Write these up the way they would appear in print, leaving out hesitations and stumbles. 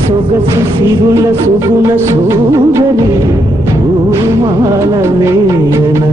సొగసు సిరుల సుగుణ సూదరి పూమాల వేయనా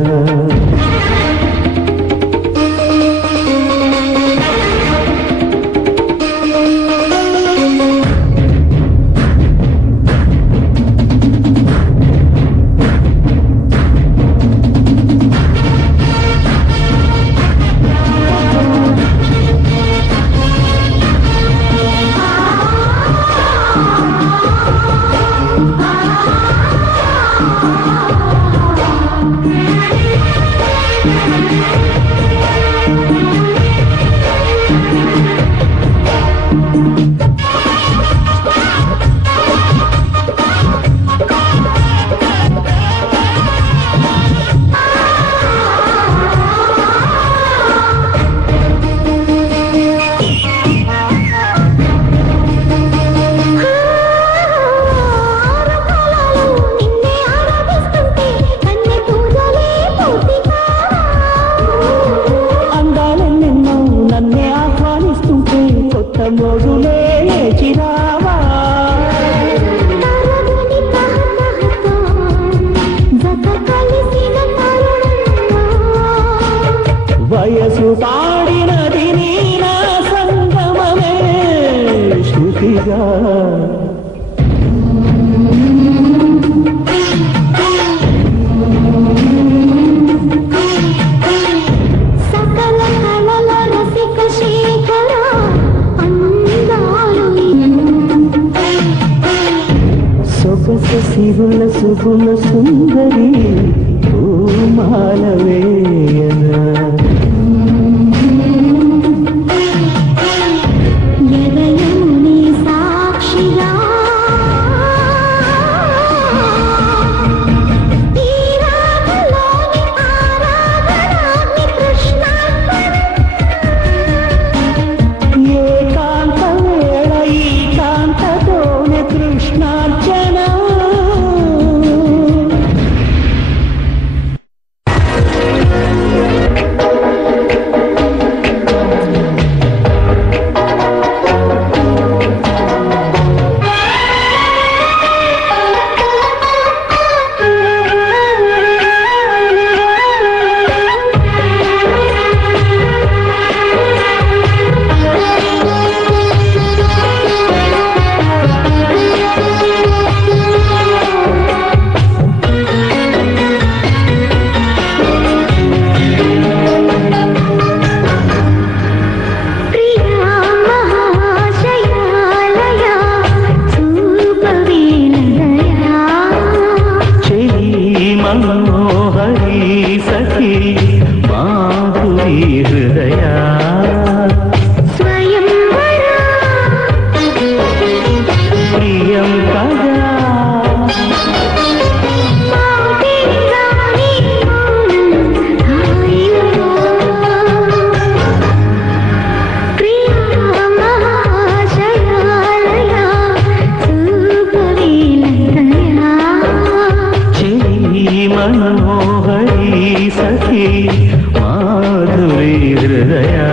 వయసు పాడినది నీనా సంగమమే శృతిగా సకల కళల రసిక శేఖర అందాలు సొగసు సిరుల సుగుణ సుందరి పూమాల వేయనా मनोहरी सखी माधुरी हृदया स्वयंवरा प्रियं कदा मनोहरी सखी माधुरी हृदया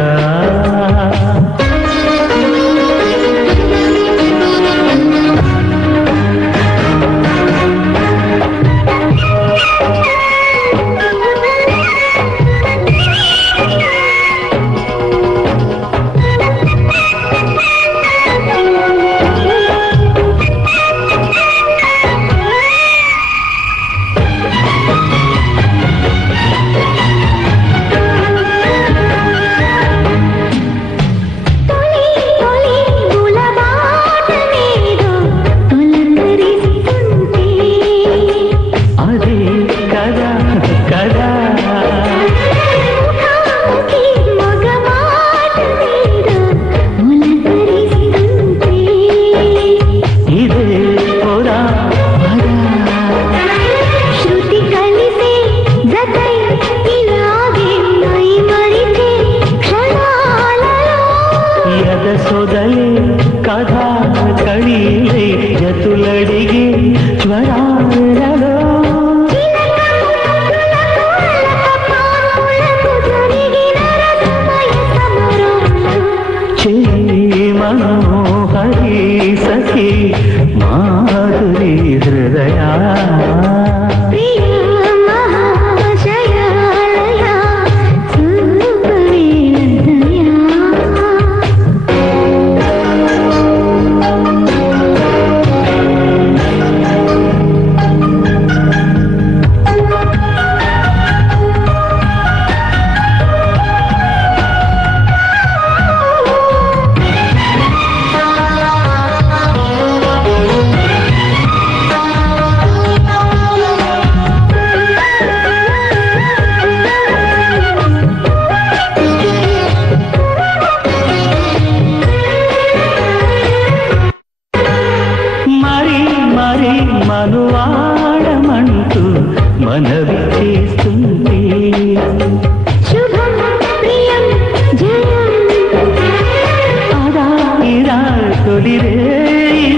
తొలిరే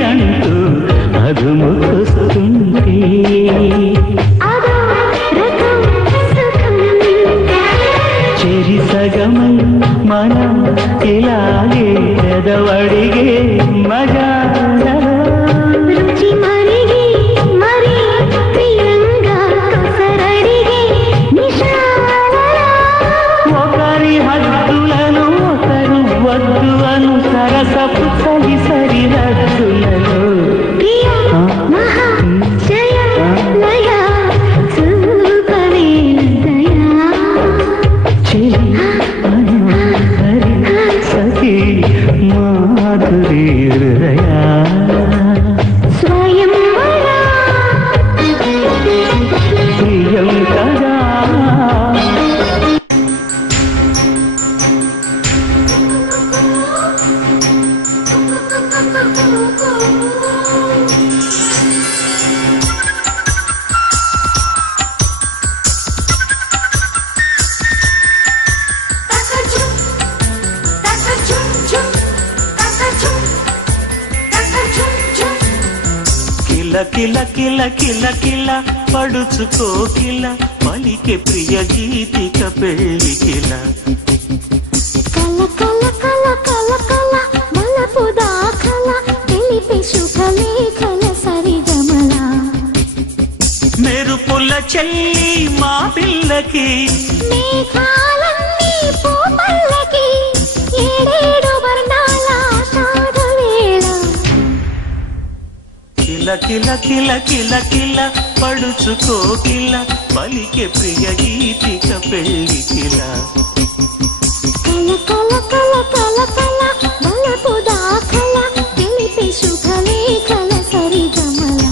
అంటూ అదుముకొస్తుంటే అదో రకం సుఖం చెరి సగమై మనం ఇలాగే ఎదవడిగే మజా రుచి మరిగి మరి ప్రియంగా కొసరడిగే నిషాదరా ఒకరి హద్దులను ఒకరు వద్దు అను సరసపు సరి సరి రద్దులలో ప్రియ మహా జయ లయ చూపవే దయా చెలి అను హరి సఖి మాధురి హృదయా స్వయంవరా ప్రియం కదా కిల కిల కిల కిల కిల పడుచుకో కిల పలికే ప్రియ గీతిక పెళ్లి కిల కల కల కల కల కల మలపు దాఖల తెలిపే శుభలేఖల సరిగమల మెరుపుల చెల్లి మా పిల్లకి మేఘాలన్నీ పూపల్లకి ఏడేడు వర్ణాల ఆషాఢ వేళ కిల కిల కిల కిల కిల పడుచుకో కిల పలికే ప్రియ గీతిక పెళ్లి కిల కల కల కల కల కల మలపు దాఖల తెలిపే శుభలేఖల సరిగమల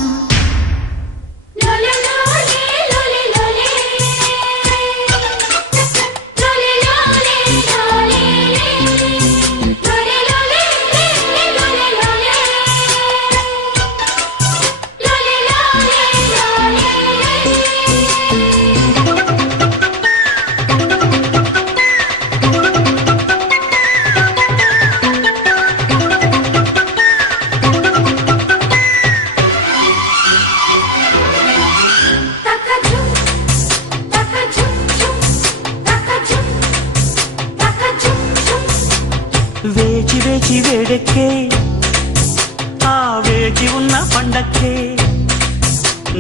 వేచి వేచి వేడెక్కే ఆ వేచి ఉన్న పండక్కే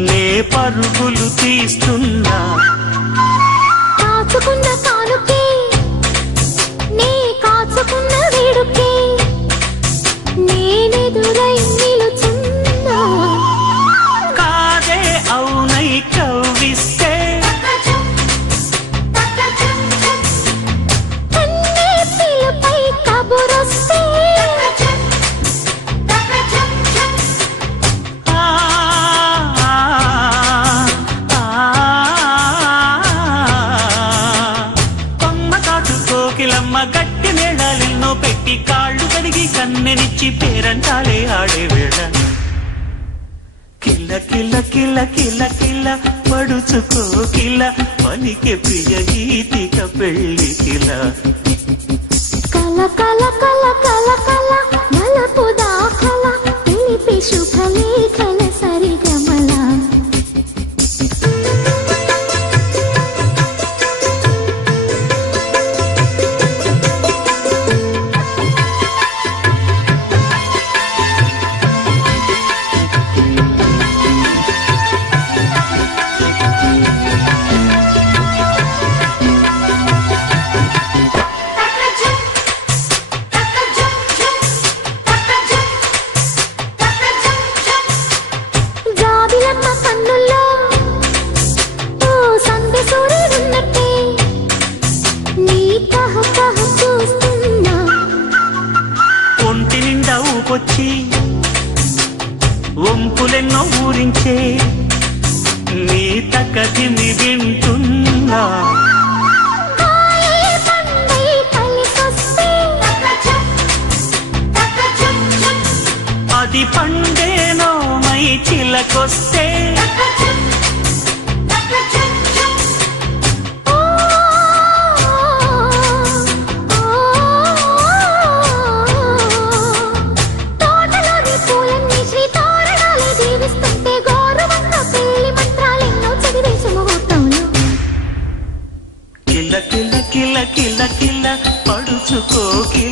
నే పరుగులు తీస్తున్నా కాచుకున్న కానుకే నే కాచుకున్న వేడుకే నేనెదురై నిలుచున్నా కాదే అవునై కవ్విస్తే కన్నే పిలుపై కబురొస్తే ఆ, ఆ, ఆ, కొమ్మ కాటు కోకిలమ్మ గట్టి మేళాలెన్నో పెట్టి కాళ్ళు కడిగి కన్నెనిచ్చి పేరంటాలే ఆడే వేళ కిల కిల కిల కిల కిల పడుచుకో కిల పలికే ప్రియ గీతిక పెళ్లి కిల కల కల కల కల కల మలపు దాఖల తెలిపే శుభలేఖల సరిగమల జాబిలమ్మ కన్నుల్లో ఓ సందె సూర్యుడున్నట్టే నీ కహ కహ చూస్తున్నా ఒంటి నిండా ఊపొచ్చి వంపులెన్నో ఊరించే నీ తకదిమి వింటున్నా కాయే పండై కలిసొస్తే అది పండేనో మై చిలకొస్తే ఓ కిల కిల కిల పడుచుకోకి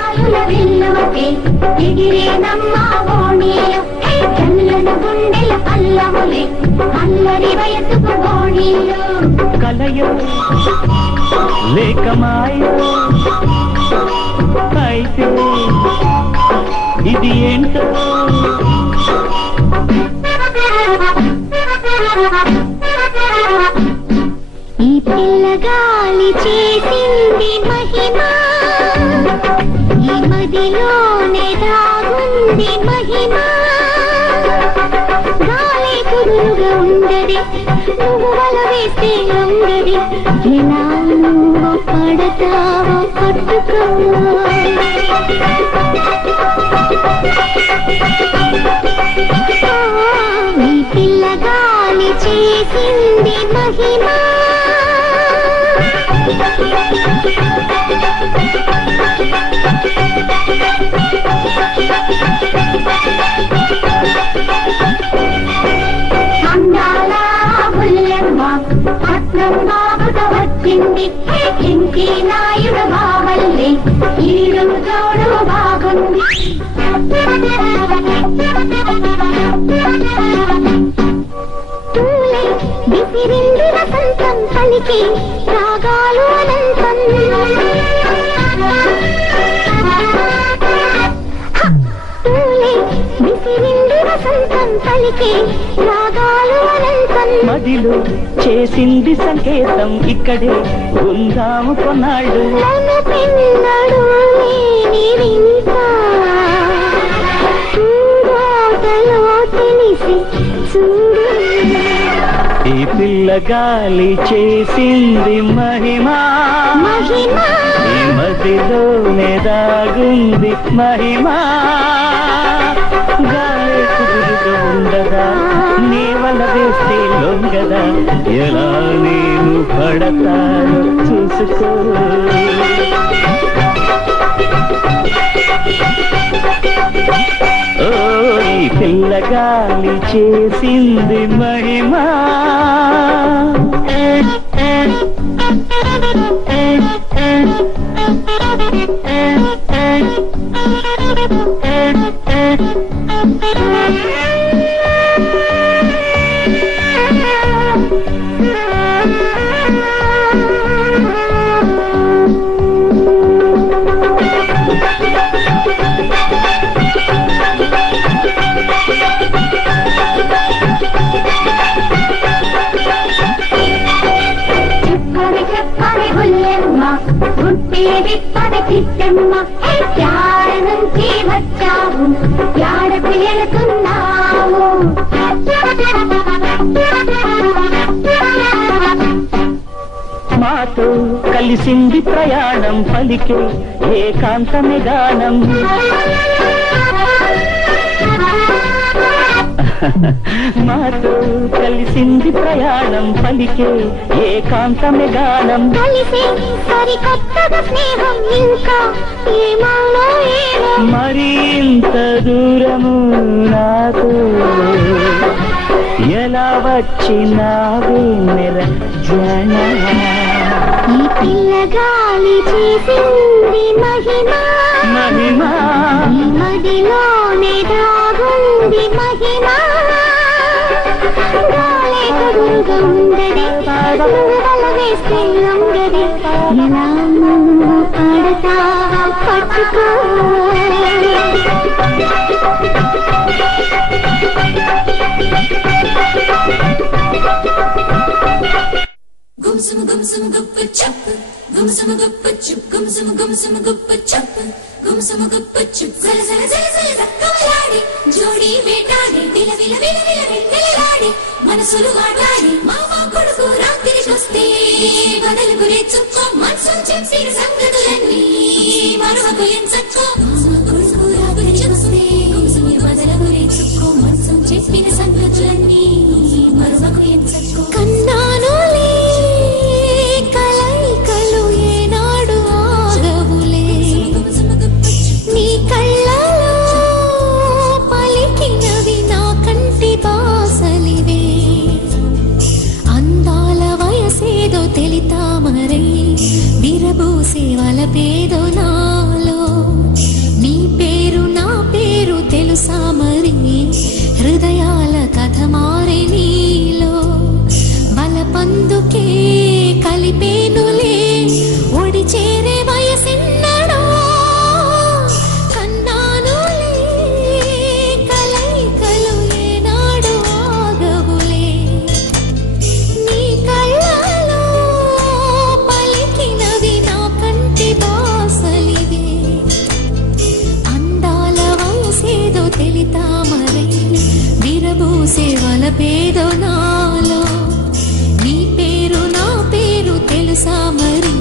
ఎగిరేనమ్మా ఓణీలు చల్లని గుండెల పల్లవులే అల్లరి వయసుకు ఓణీలు కలయో లేక మాయో అయితే ఇది ఏంటో ఈ పిల్లగాలి చేసింది మహిమ ఈ మదిలోనే దాగుంది మహిమ గాలి కుదురుగా ఉండది నువ్వు వల వేస్తే ఉండది ఎలా నువ్వు పడతావో పట్టుకో ఈ పిల్లగాలి చేసింది మహిమ అందాల బుల్లెమ్మ పట్నం బాబుతో వచ్చింది ఇంటి నాయుడు బావల్లి ఈడు జోడు బాగుంది తూలే విసిరింది వసంతం పలికి రాగాలు అనంతం తూలే విసిరింది వసంతం పలికి రాగాలు అనంతం మదిలో చేసింది సంకేతం ఇక్కడే ఉందాము కొన్నాళ్ళు నన్ను పిన్నడు లేనిరింత చూడోటలో తెలిసి చూడు ఈ పిల్లగాలి చేసింది మహిమ మహిమ ఈ మదిలోనే దాగుంది మహిమ గాలి కుదురుగా ఉండదా నీ వల వేస్తే లొంగదా ఎలా నేను పడతాను చూసుకో ఓ ఈ పిల్లగాలి చేసింది మహిమ చెప్పని బుల్లెమ్మ గుట్టి విప్పని చిట్టమ్మ యాడ నుంచి వచ్చావు యాడకు వెళుతున్నావు మాతో కలిసింది ప్రయాణం పలికే ఏకాంతమే గానం మాతో కలిసింది ప్రయాణం పలికే ఏకాంతమే గానం కలిసి సరికొత్తగా స్నేహం ఇంకా ఏమౌనో ఏమో మరి ఇంత దూరము నాకు ఎలా వచ్చినావే మెర జన ఈ పిల్లగాలి చేసింది మహిమ మహిమ ఈ మదిలోనే దాగుంది మహిమ గాలి కుదురుగా ఉండది వల వేస్తే ఉండది ఎలా నువ్వు పడతావో పట్టుకో Gumsum gumsum guppa chup, gumsum guppa chup, gumsum gumsum guppa chup, gumsum guppa chup. Zara zara zara zara zakkaladi, jodi vetadi, vila vila vila vila velveladi, manasulu aadadi, mama koduku raatiri koste, badalu kurechuko, mansum chepsi sangatulani, maruvaku enchakko, mama koduku raatiri koste, gumsum badalu kurechuko, mansum chepsi sangatulani, maruvaku enchakko. Kannanu విరబు విరబూసే వలపేదో నాలో. నీ పేరు నా పేరు తెలుసా మరి, హృదయాల కథ మారే నీలో. వలపందుకే కలిపేనులే ఒడి చేరే వయసిన్నడో. కన్నానులే కలయికలు ఏనాడు ఆగవులే. నీ కళ్ళలో పలికినవి నా కంటి బాసలివే. అందాల వయసేదో తెలితామరే, విరబూసే వలపేదో నాలో. నీ పేరు నా పేరు తెలుసా మరి,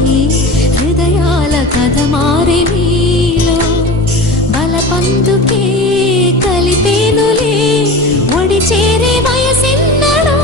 హృదయాల కథ మారే నీలో. బలపందుకే కలిపేనులే ఒడి చేరే వయసిన్నడో.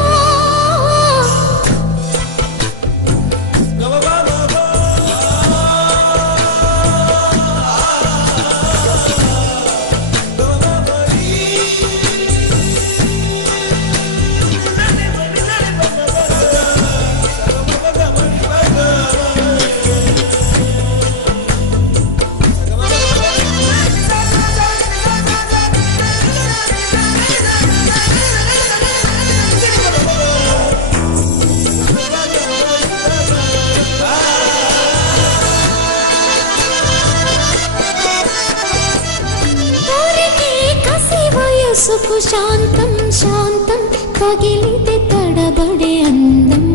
సుకు శాంతం శాంతం తగిలితే తడబడే అందం.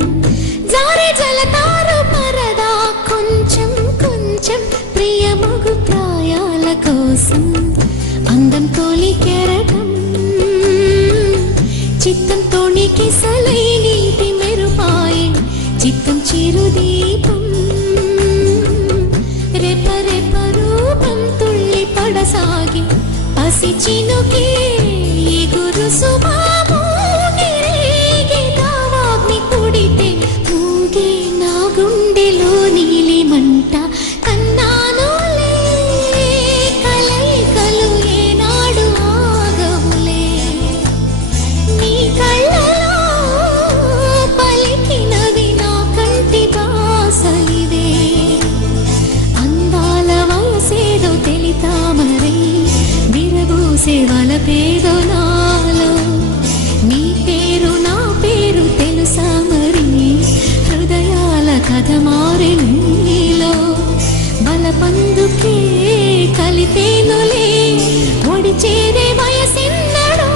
జారే జలతారు పరదా కొంచెం కొంచెం ప్రియమగు ప్రాయాల కోసం. అందం తోలి కెరటం చిత్తం తోణికి సలై నీటి మెరుపాయి. చిత్తం చిరుదీపం రెప రెప రూపం తుళ్ళి పడసాగి. పసి చినుకే గురు సుమామోగిరేగి దావాగ్ని కుడితే మూగే నా గుండెలో నీలి మంట. కన్నానులే కలయికలు ఏనాడు ఆగవులే. నీ కళ్ళలో పలికినవి నా కంటి బాసలివే. అందాల వయసేదో తెలితామరే, విరబూసే వలపేదో నాలో. నీ పేరు నా పేరు తెలుసా మరి, హృదయాల కథ మారే నీలో. బలపందుకే కలిపేనులే ఒడి చేరే వయసిన్నడో.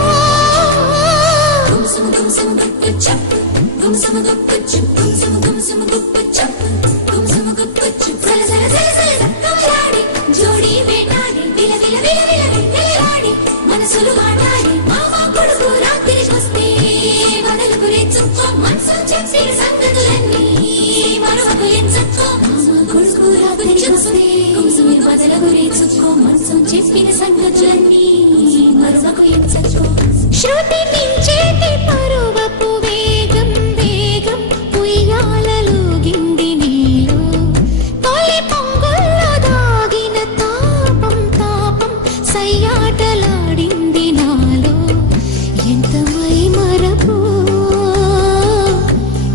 జోడి వేటాడి విల విల విల విల విలాడి మనసులు మాట్లాడి మామ కొడుకు రాత్రి వస్తే వదలు గురెచ్చుకో. మనసు చెప్పిన సంగతులన్నీ మరొకకు ఎంచుకో. మామ కొడుకు రాత్రి వస్తే వదలు గురెచ్చుకో. మనసు చెప్పిన సంగతులన్నీ మరొకకు ఎంచుకో. శృతి మించేటి పరువపు వేగం వేగం ఉయ్యాలలోగింది నీలో. తొలి పొంగుల్లో దాగిన తాపం తాపం సయ్యాటలాడింది నాలో. ఎంత మై మరపు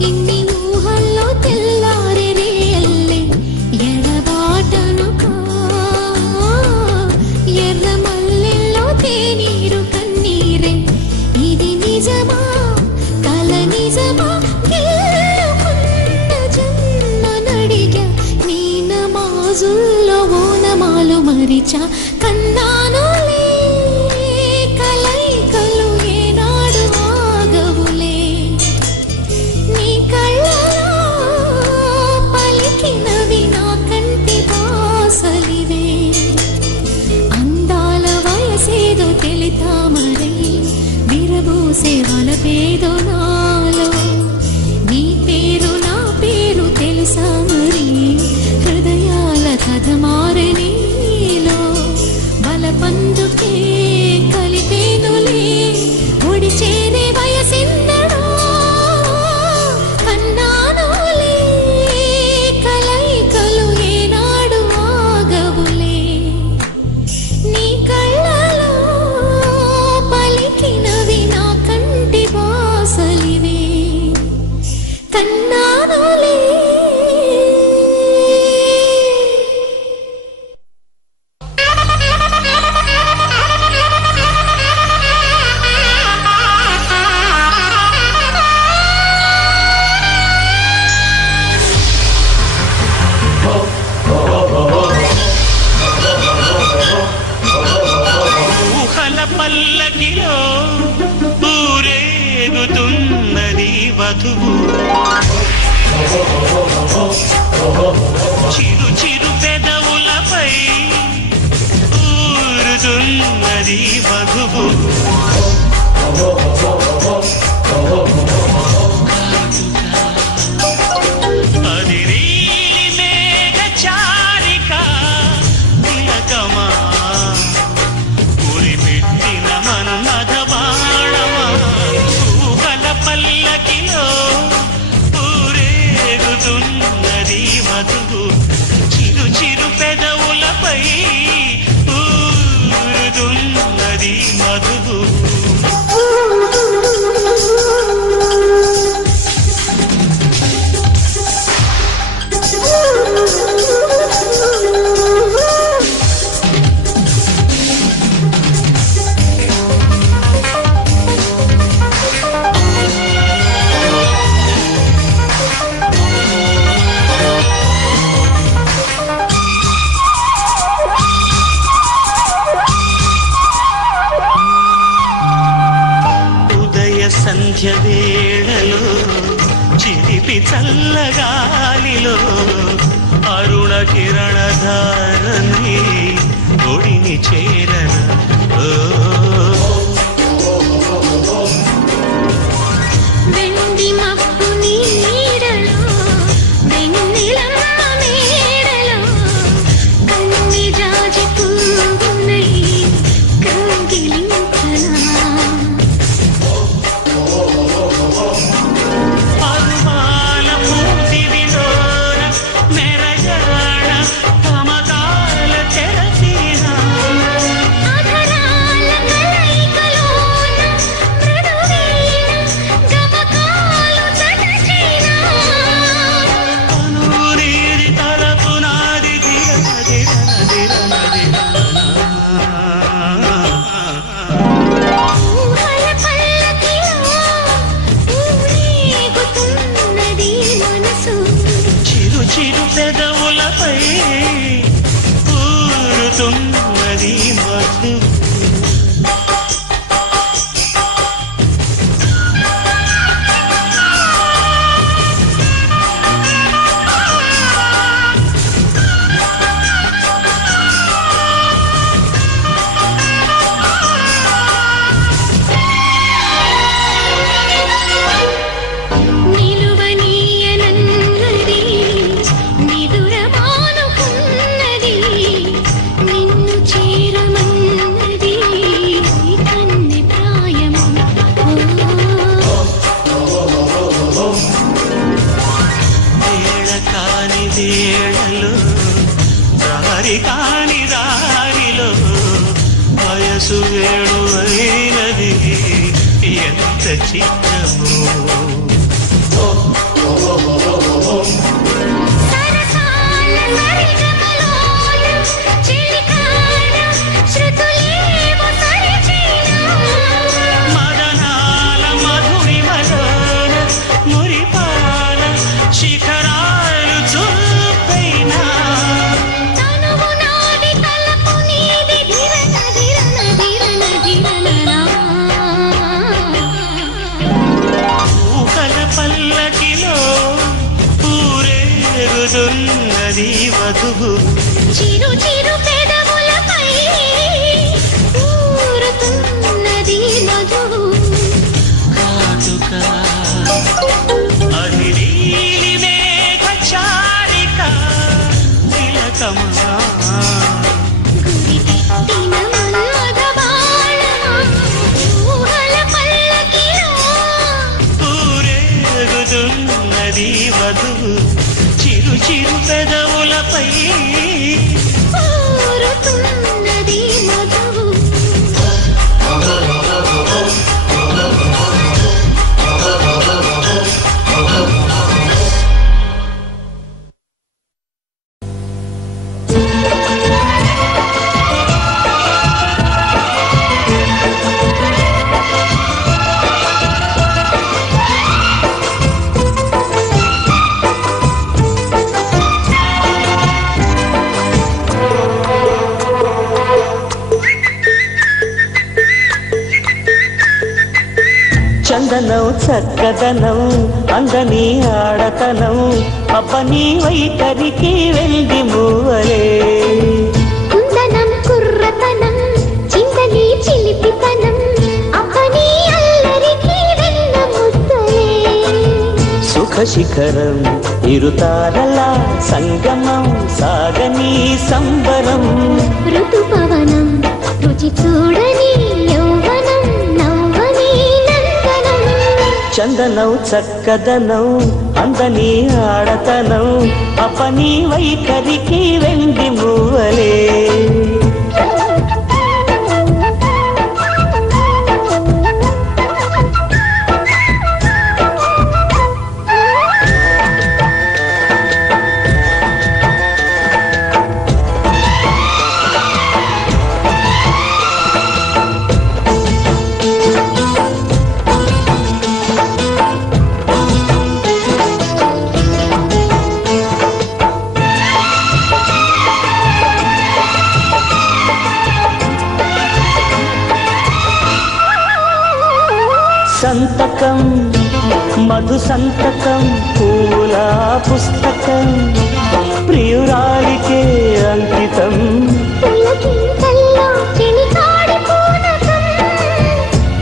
ఇన్ని ఊహల్లో తెల్లారే రేయల్లే. ఎడబాటను ఎర్ర మల్లెల్లో తేనీరు కన్నీరే. ఇది నిజమా కల నిజమా గెలుకున్న జన్మనడిగా. నీ నమాజుల్లో ఓనమాలు మరిచా. కన్నానులే కలయికలు ఏనాడు ఆగవులే. నీ కళ్ళలో పలికినవి నా కంటి బాసలివే. అందాల వయసేదో తెలితామరే, విరబూసే వలపేదో నాలో. నీ పేరు నా పేరు తెలుసా మరి, హృదయాల కథ మారే నీలో. బలపందుకే కలిపేనులే ఒడి చేరే వయసిన్నడో. కన్నానులే కలయికలు ఏనాడు ఆగవులే. నీ కళ్ళలో పలికినవి నా కంటి బాసలి. ఊరుతున్నది మధువు అది నీలి మేఘ చారిక తిలకమా ఉరిపెట్టిన మన్మథ బాణమా ఊహల పల్లకిలో ఊరేగుతున్నది మధువు చిరు చిరు పెదవులపై ఊరుతున్నది మధువు సంధ్య వేళలో చిలిపి చల్లగాలిలో అరుణ కిరణధారని ఒడిని చేరన వెండి మబ్బు నీడలో వెన్నెలమ్మ మేడలో కన్ని జాజి పువ్వునై కౌగిలించనా పరువాల పూర్తివిలోన మెరజాడ కమకాల తెరచిన ఆధరాల కలయికలోన మృదువైన గమకాలు తటచిన కనూరిది తలపు నాది దిరన దిరన దిరన దిరన ఊహల పల్లకిలో ఊరేగుతున్నది మనసు చిరు చిరు పెదవులపై ఊరుతున్నది మధు నిలువనీయనన్నది నిదురమానుకున్నది నిన్ను చేరమన్నది కన్నె ప్రాయము వేళ కాని వేళలో దారి కాని దారిలో వయసు వేణువైనది ఎంత చిత్రము సరసాల సరిగమలోన చిలికాన శృతులేవో సరిచేనా మదనాల మధురిమలోన మురిపాల శిఖరాలు చూపైనా తనువు నాది తలపు నీది ధిరణ ధిరణ ధిరణ ధిరణనా ఊహల పల్లకిలో ఊరేగుతున్నది వధువు చిరు చిరు పెదవులపై ఊరుతున్నది మధువు కాటుక అది నీలి మేఘ చారిక తిలకమా గురిపెట్టిన మన్మథ బాణమా ఊహల పల్లకిలో ఊరేగుతున్నది వధువు చిరు చిరు పెదవులపై ఊరుతున్నది మధువు చందనం చక్కదనం అందని ఆడతనం అబ్బని వైఖరికి వెళ్ళి మూవలే కుందనం కుర్రతనం చిందని శిఖరం ఇరుతారల సంగమం సాగని సంబరం ఋతుపవనం రుచి చూడని యౌవనం నవ్వని నందనం చందనం చక్కదనం అందని ఆడతనం అపని వైఖరికి వెండి మూవలే సంతకం మధు సంతకం పూల పుస్తకం ప్రియురాలికే అంకితం పులకింతల్లో చెలికాడి పూనకం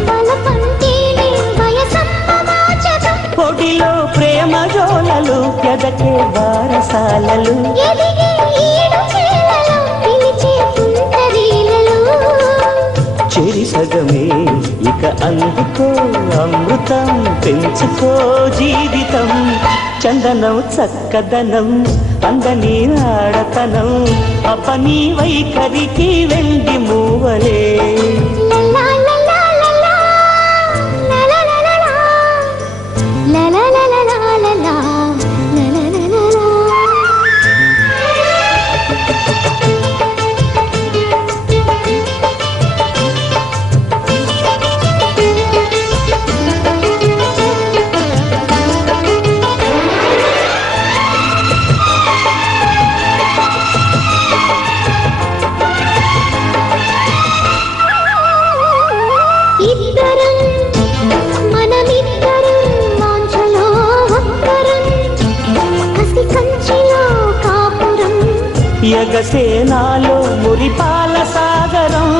బలపంటేనే వయసంపవాచకం పొడిలో ప్రేమ జోలలు ఎదకే బారసాలలు ఎదిగే ఈడు చేలలో పిలిచే పుంతరీలలో చెరి సగమే ఇక అందుకో అమృతం పెంచుకో జీవితం చందనం చక్కదనం అందని ఆడతనం అపని వైఖరికి వెండి మూవలే లలా లలా లలా లలా లలా లలా లలా లలా ఎగసేనాలో మురిపాల సాగరం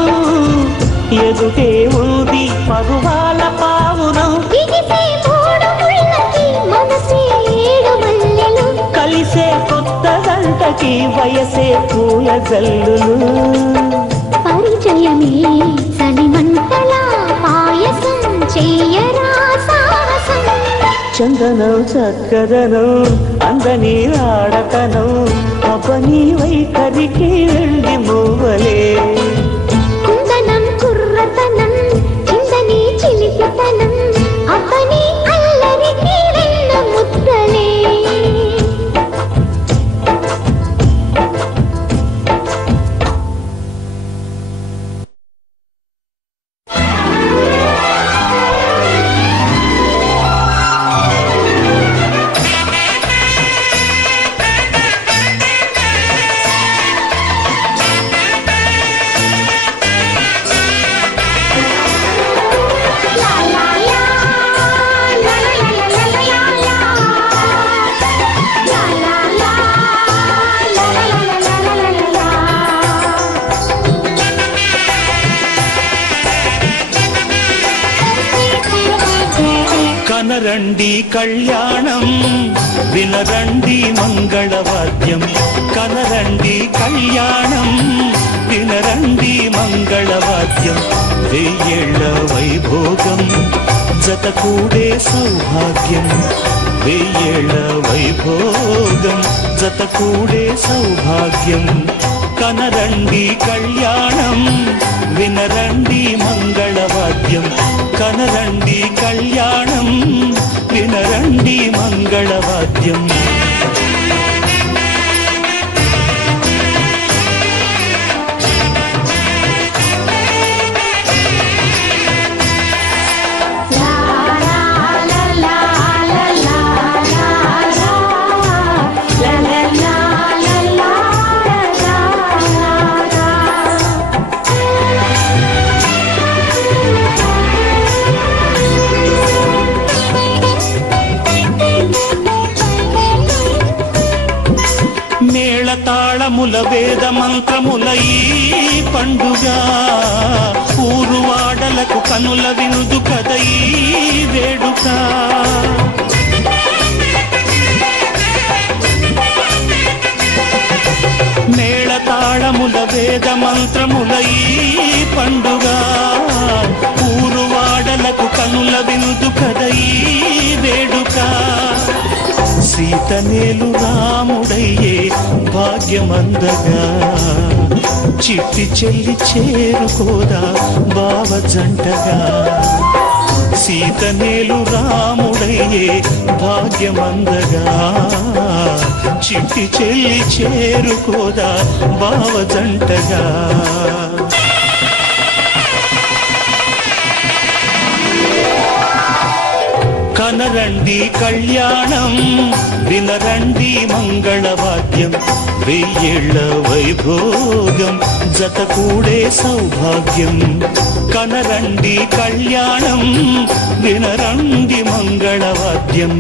ఎదుటే ఉంది పరువాల పావురం కలిసే కొత్త గంటకి వయసే పూల జల్లులు పరిచయమే సనిమంటలా పాయసం చెయ్యరా సాహసం చందనం చక్కదనం అందని ఆడతనం అపని వైఖరికి వెండి మూవలే కుందనం కుర్రతనం చిందని చిలిపితనం అపని అల్లరికి వెన్న ముద్దలే కనరండి కళ్యాణం వినరండి మంగళవాద్యం కనరండి కళ్యాణం వినరండి మంగళవాద్యం వెయ్యేళ్ల వైభోగం జతకూడే సౌభాగ్యం వెయ్యేళ్ల వైభోగం జతకూడే సౌభాగ్యం కనరండి కళ్యాణం వినరండి మంగళవాద్యం కనరండి కళ్యాణం వినరండి మంగళవాద్యం మేళతాళముల వేద మంత్రముల ఈ పండుగ ఊరువాడలకు కనుల వినుదు కద ఈ వేడుక మేళతాళముల వేద మంత్రముల ఈ పండుగ ఊరువాడలకు కనుల విందు కద ఈ వేడుక సీతనేలు రాముడయ్యే భాగ్యమందగా చిట్టి చెల్లి చేరుకోదా బావ జంటగా సీతనేలు రాముడయ్యే భాగ్యమందగా చిట్టి చెల్లి చేరుకోదా బావ జంటగా కనరండి కళ్యాణం వినరండి మంగళవాద్యం వెయ్యేళ్ల వైభోగం జత కూడే సౌభాగ్యం కనరండి కళ్యాణం వినరండి మంగళవాద్యం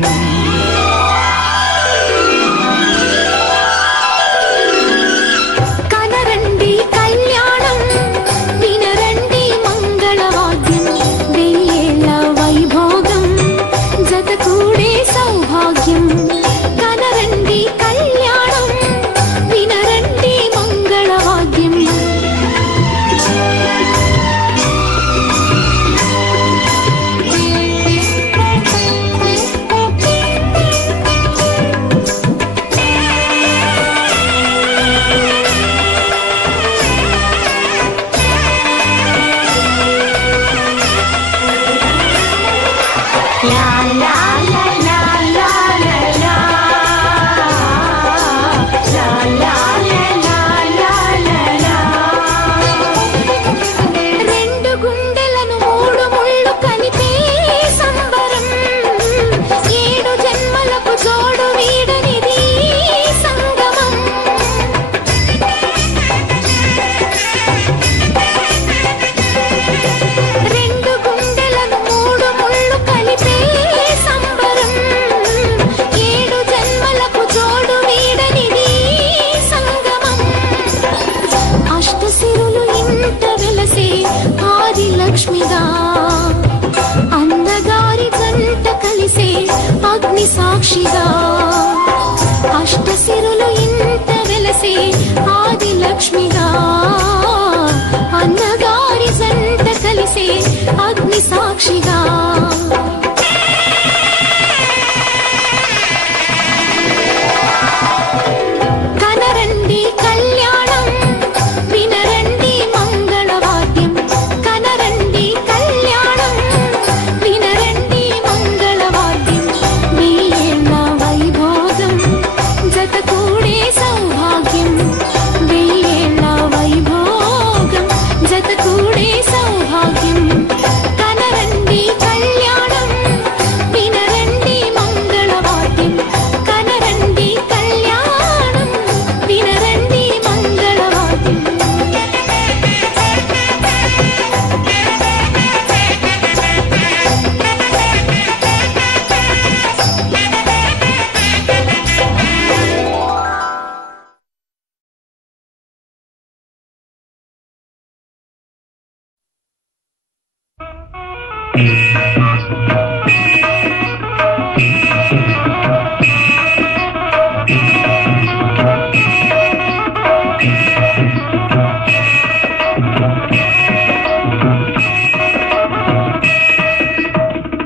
సాక్షిగా అష్టసిరులు ఇంత వెలసే ఆది లక్ష్మిగా అన్నగారి జంట కలిసే అగ్ని సాక్షిగా కనరండి కళ్యాణం వినరండి మంగళవాద్యం కనరండి కళ్యాణం వినరండి మంగళవాద్యం వెయ్యేళ్ల వైభోగం జత కూడే సౌభాగ్యం వెయ్యేళ్ల వైభోగం జత కూడే సౌభాగ్యం కనరండి కళ్యాణం వినరండి మంగళవాద్యం కనరండి కళ్యాణం వినరండి మంగళవాద్యం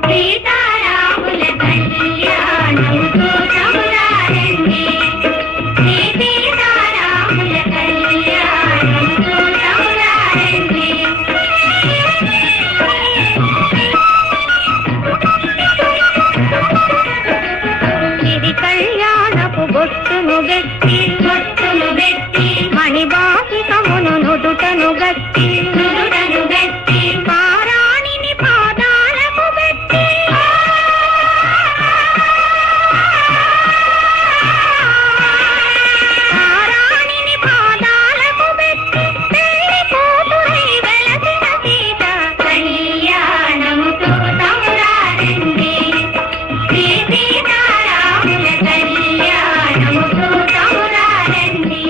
సీతారాముల కళ్యాణముతో సమురారండి సీతారాముల కళ్యాణముతో సమురారండి ఇది కళ్యాణపు బొట్టును గట్టి మణిబాసికమును నుదుటను గట్టి పారాణిని పాదాలకు పెట్టి పారాణిని పాదాలకు పెట్టి పెళ్లి కూతురై వెలసిన సీత కళ్యాణముతో సమురారండి సీతారాముల కళ్యాణముతో సమురారండి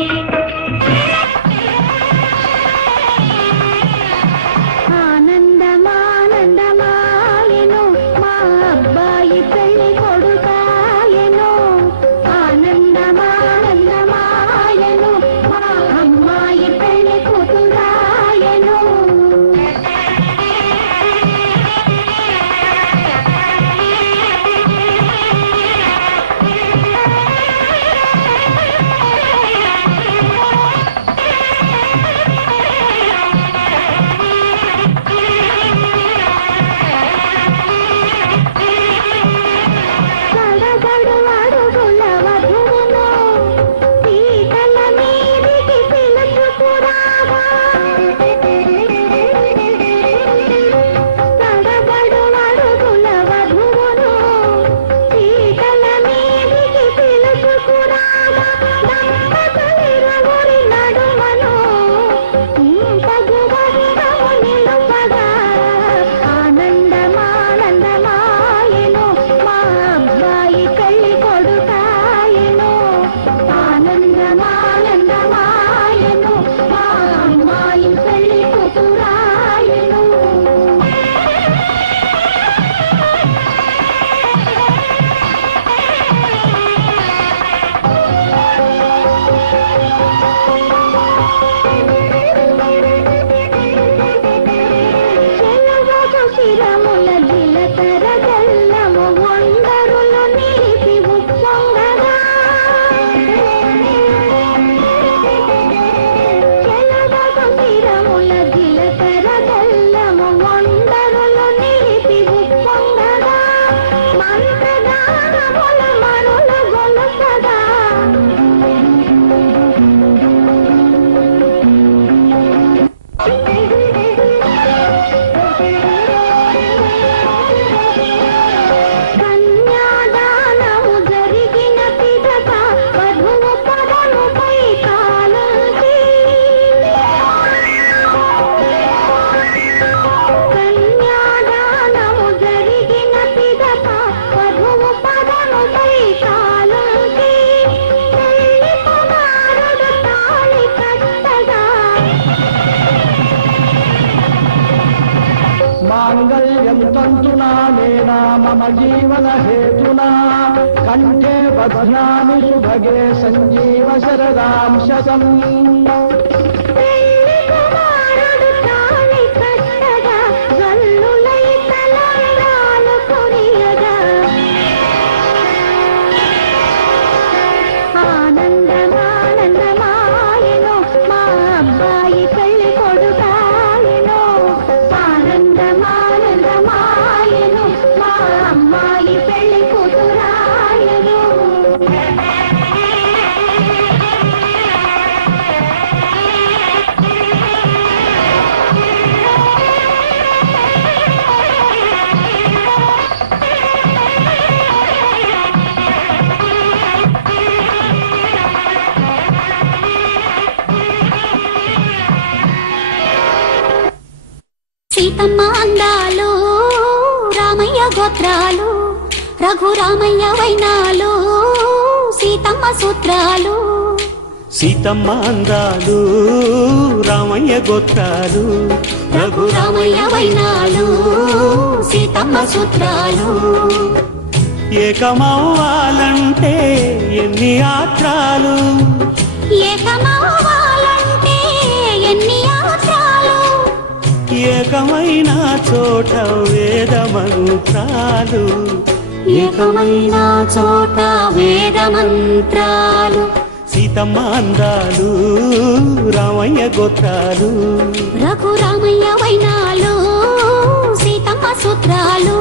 जीवन हेतुना कंठे बध्नामि शुभगे संजीव शरदां शतम् సీతమ్మ అందాలు రామయ్య గోత్రాలు రఘురామయ్య వైనాలు సీతమ్మ సూత్రాలు సీతమ్మ అందాలు రామయ్య గోత్రాలు రఘురామయ్య వైనాలు సీతమ్మ సూత్రాలు ఏకమవ్వాలంటే ఎన్ని ఆత్రాలు ఏకమవ్వాలంటే ఎన్ని ఆత్రాలు ఏకమైన చోట వేద మంత్రాలు ఏకమైన చోట వేద మంత్రాలు సీతమ్మ అందాలు రామయ్య గోత్రాలు రఘురామయ్య వైనాలు సీతమ్మ సూత్రాలు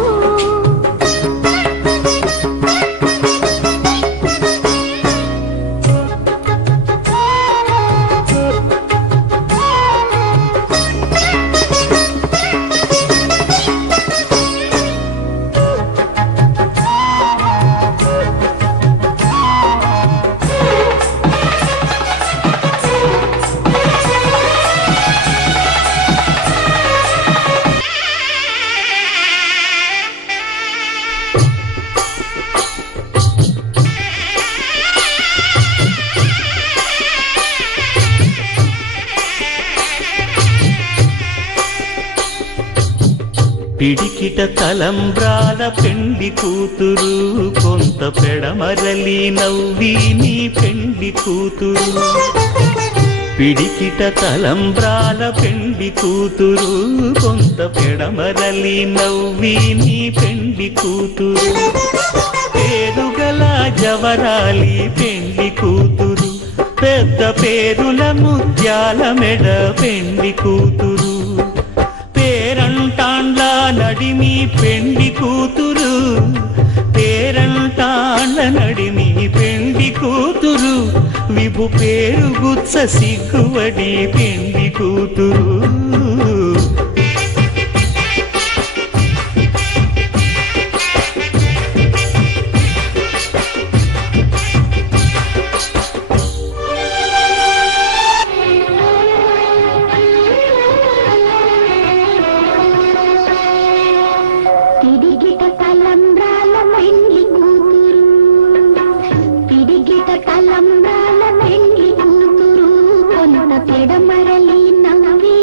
పిడికిట తలంబ్రాల పెండి కూతురు కొంత పెడమరలి నవ్వి నీ పెండి కూతురు పిడికిట తలంబ్రాల పెండి కూతురు కొంత పెడమరలి నవ్వి నీ పెండి కూతురు పేరుగల జవరాలి పెండి కూతురు పెద్ద పేరుల ముత్యాల మెడ పెండి కూతురు పేరంటాండ్ల నడిమి పెండి కూతురు పేరంటాండ్ల నడిమి పెండి కూతురు విభు పేరు గుత్స సిగ్గువడి పెండి కూతురు పెడమరలి నవ్వి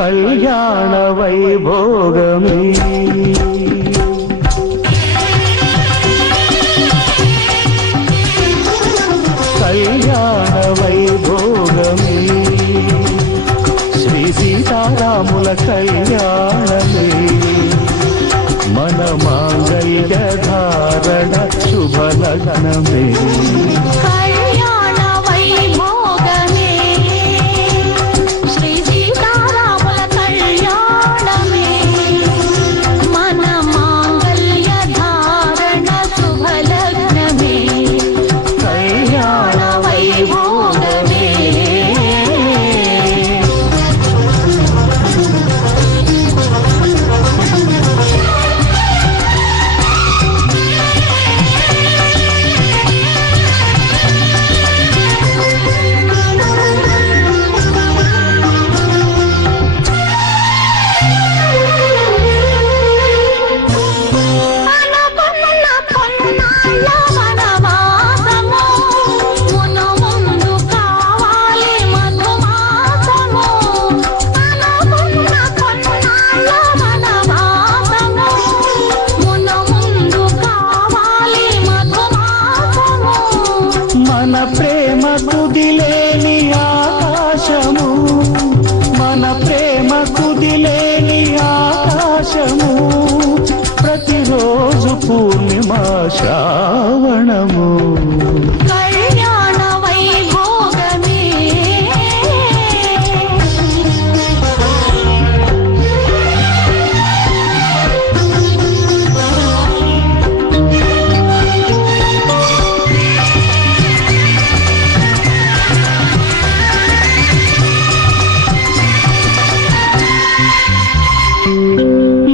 కళ్యాణ వైభోగమే కళ్యాణ వైభోగమే శ్రీ సీతారాముల కళ్యాణమే మన మాంగళ్య ధారణ శుభలగ్నమే కళ్యాణ వైభోగమే శ్రీ సీతారాముల కళ్యాణమే మన మాంగళ్య ధారణ శుభలగ్నమే కళ్యాణ వైభోగమే మన ప్రేమ కుదిలేని ఆకాశము మన ప్రేమ కుదిలేని ఆకాశము ప్రతిరోజు పూర్ణిమా శ్రావణము కళ్యాణ వైభోగమే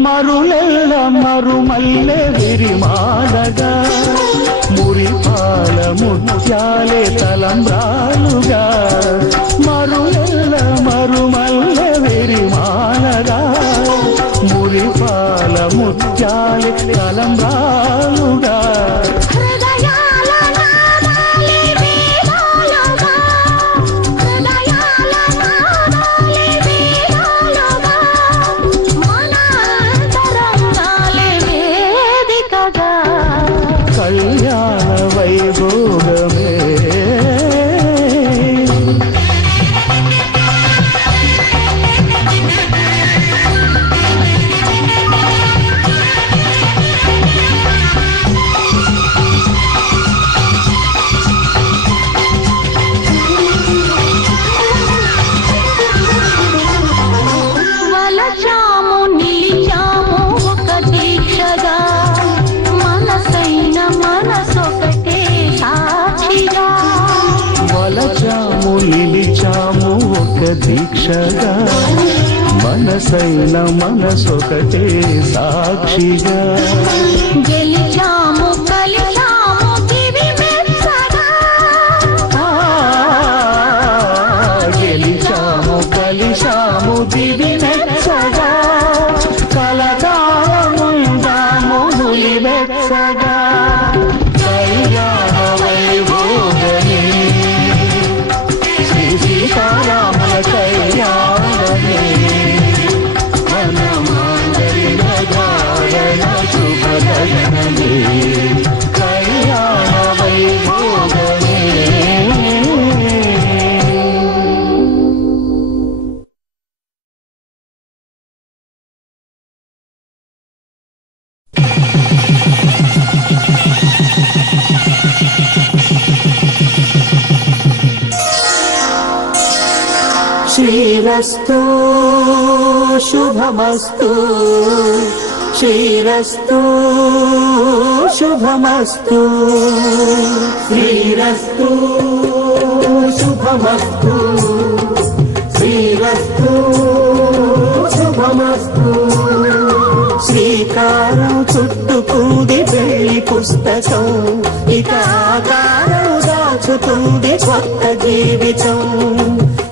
మరులెల్ల మరుమల్లె విరిమాలగా మురిపాల ముత్యాలే తలంబ్రాలుగా మరులెల్ల మరుమల్లె విరిమాలగా మురిపాల ముత్యాలే తలంబ్రాలుగా కళ్యాణ వైభోగమే వలచాము నిలిచాము ఒక దీక్షగా మనసైన మనసొకటే సాక్షిగా వలచాము నిలిచాము ఒక దీక్షగా మనసైన మనసొకటే సాక్షిగా గెలిచాము కలిచాము దివి మెచ్చగా గెలిచాము కలిచాము దివి మెచ్చగా కలకాలముందాము నులి మెచ్చగా కళ్యాణ వైభోగమే శ్రీ సీతారాముల కళ్యాణమే మన మాంగళ్య ధారణ శుభలగ్నమే కళ్యాణ వైభోగమే శ్రీరస్తు శుభమస్తు శ్రీరస్తు శుభమస్తు శ్రీరస్తు శుభమస్తు శ్రీరస్తు శుభమస్తు శ్రీకారం చుట్టుకుంది పెళ్లి పుస్తకం ఇక ఆకారం దాచుతుంది కొత్త జీవితం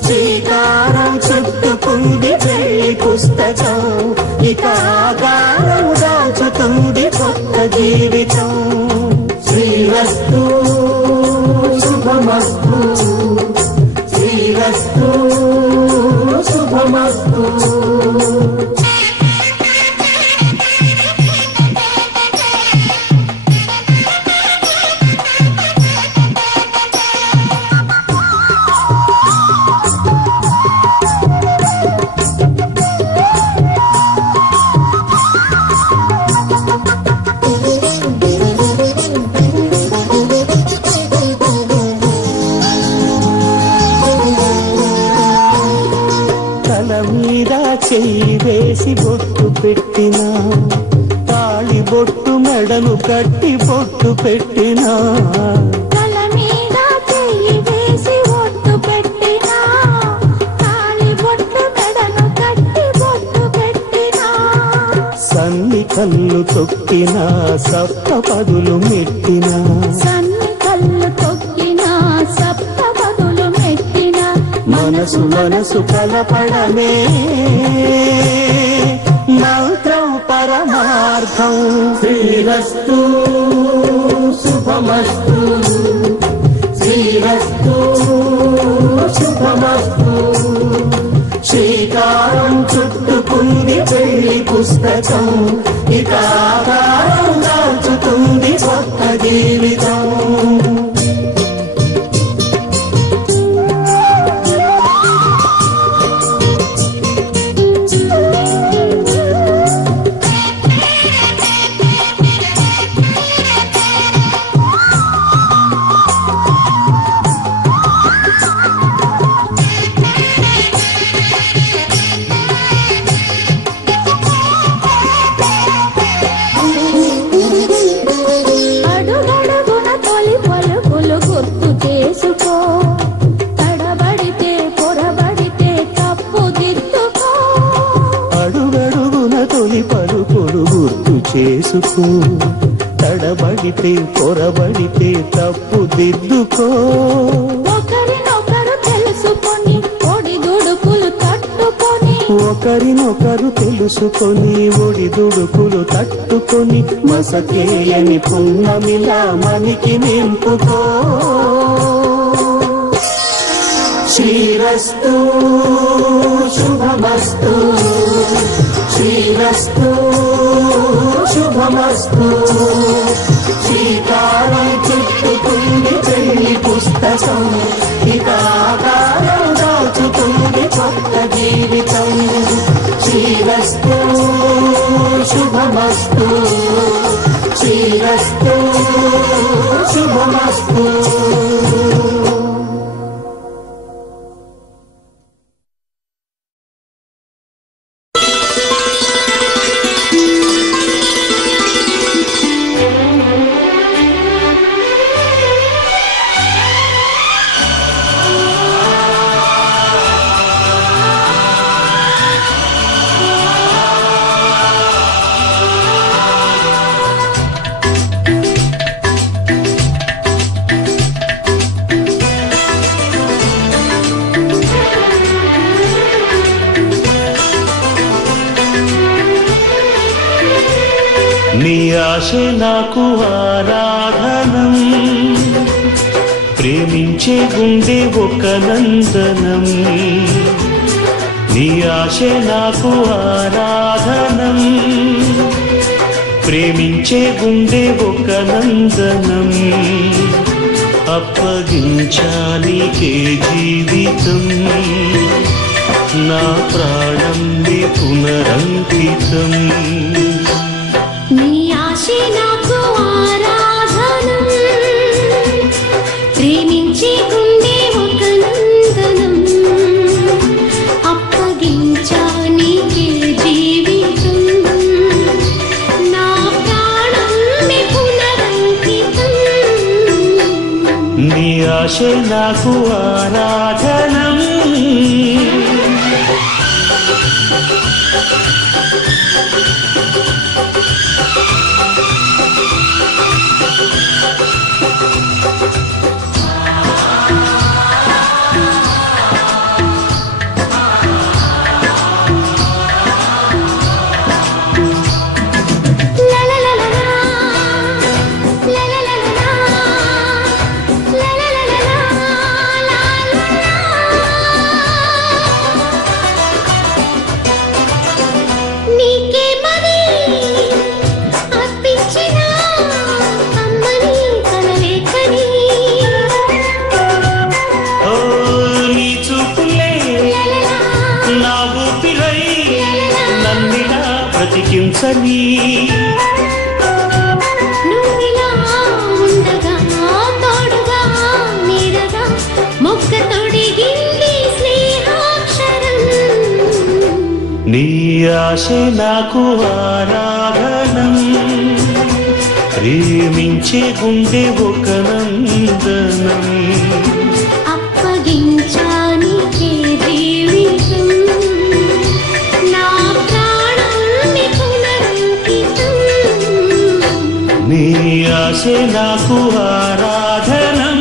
శ్రీకారం చుట్టుకుంది పెళ్లి పుస్తకం ఇక ఆకారం దాచుతుంది కొత్త జీవితం శ్రీరస్తు శుభమస్తు శ్రీరస్తు శుభ శుభమస్తు. చెయ్యి వేసి బొట్టు పెట్టినా, తాళి బొట్టు మెడను కట్టి బొట్టు పెట్టినా, తల మీద చెయ్యి వేసి బొట్టు పెట్టినా, తాళి బొట్టు మెడను కట్టి బొట్టు పెట్టినా, సన్ని కళ్ళు తొక్కినా సప్త పదులు మెట్టినా, సన్ని కళ్ళు తొక్కినా సప్త పదులు మెట్టినా, మనసు మనసు కలపడమే మంత్రం పరమార్థం. శ్రీరస్తు శుభమస్తు, శ్రీరస్తు శుభమస్తు. శ్రీకారం చుట్టుకుంది పెళ్లి పుస్తకం, ఇక ఆకారం దాచుతుంది కొత్త జీవితం. చేసుకో, తడబడితే పొరబడితే తప్పు దిద్దుకో. ఒకరినొకరు తెలుసుకొని ఒడిదుడుకులు తట్టుకొని, ఒకరినొకరు తెలుసుకొని ఒడిదుడుకులు తట్టుకొని, మసకేయని పున్నమిలా మనికి నింపుకో. శ్రీరస్తు శుభమస్తు, శ్రీరస్తు శుభమస్తు. శ్రీకారం చుట్టుకుంది పెళ్లి పుస్తకం, ఇక ఆకారం దాచుతుంది కొత్త జీవితం. శ్రీరస్తు శుభమస్తు, శ్రీరస్తు శుభమస్తు. నీ ఆశే నాకు ఆరాధనం, ప్రేమించే గుండె ఒక నందనం. నీ ఆశే నాకు ఆరాధనం, ప్రేమించే గుండె ఒక నందనం. అప్పగించాలికే జీవితం, నా ప్రాణం నీ పునరంకితం. నీ ఆశే నాకు ఆరాధనం, ప్రేమించే గుండె ఒక నందనం. అప్పగించా నీకే జీవితం, నా ప్రాణం నీ పునరంకితం. నీ ఆశే నాకు ఆరాధనం. బ్రతికించని నువ్విలా ఉండగా తోడుగా నీడగా మొక్క తొడిగింది స్నేహాక్షరం నీ ఆశ నాకు ఆరాధనం ప్రేమించే గుండె ఒక నందనం అప్పగించానికే జీవితం నా ప్రాణం పునరంకితం నీ ఆశ నాకు ఆరాధనం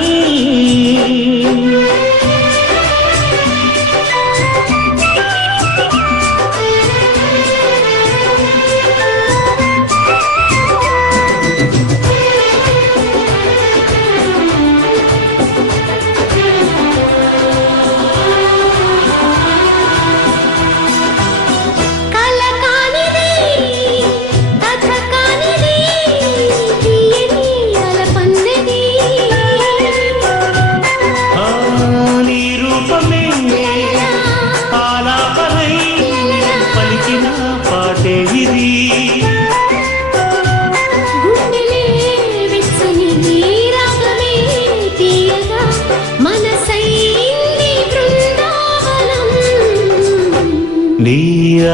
నీ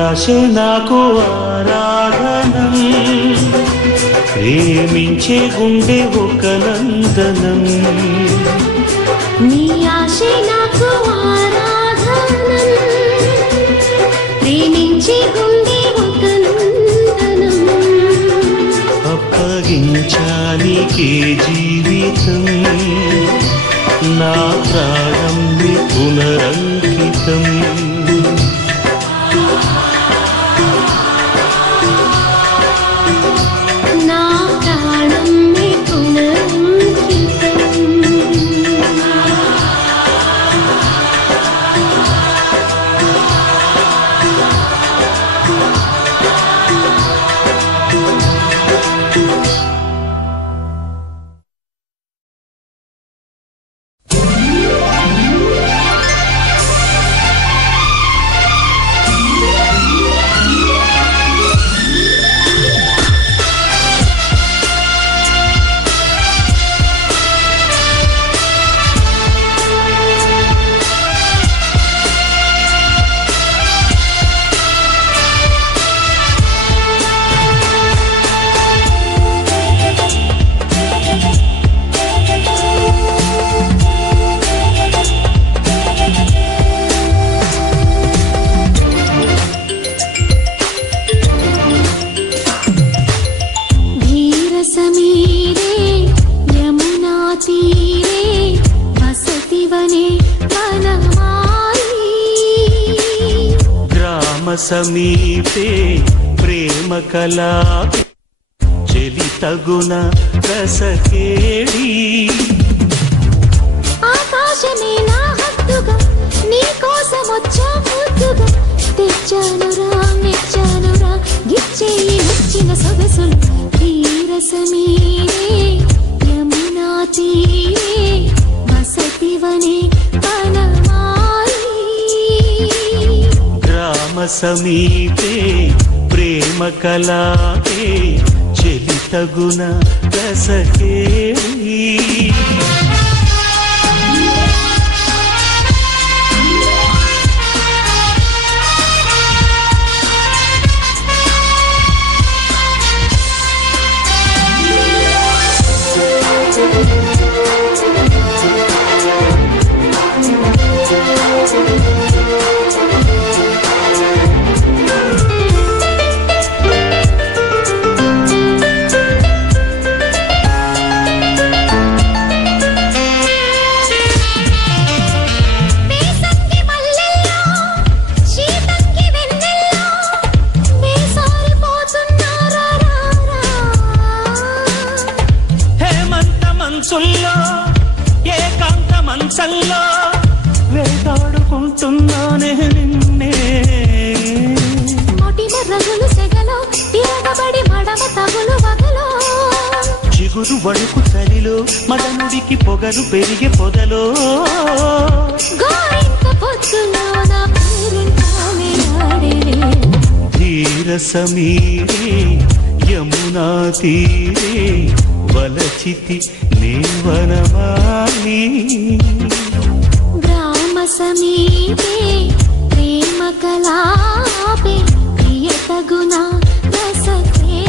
ఆశ నాకు ఆరాధనం ప్రేమించే గుండె ఒక నందనం నీ ఆశ నాకు ఆరాధనం ప్రేమించే గుండె ఒక నందనం అప్పగించానికే జీవితం నా ప్రాణం పునరంకితం నా ప్రాణం పునరంకితం సమీపే ప్రేమ కళా చెలి తగున రసకేళి ఆకాశమే నా హద్దుగా నీ కోసం వచ్చా ముద్దుగా తెచ్చానురా మెచ్చానురా గిచ్చేయి నచ్చిన సొగసులు తీరసమీరే యమునా తీరే వసతివనే సమీపే ప్రేమ కళాకే చెలి తగున రసకేళి ఏకాంత మంచంలో వేటాడుకుంటున్నానే నిన్నే మొటిమ రగులు సెగలో తిరగబడి మడమ తగులు వగలో చిగురు వణుకు చలిలో మదనుడికి పొగరు పెరిగే పొదలో గోరింక పొత్తులో నా పేరింటానే ఆడేలే ధీరసమీరే యమునా తీరే వలచితి నేవనమాలి గ్రామ సమీపే ప్రేమ కలాపే ప్రియతగుణ రసతే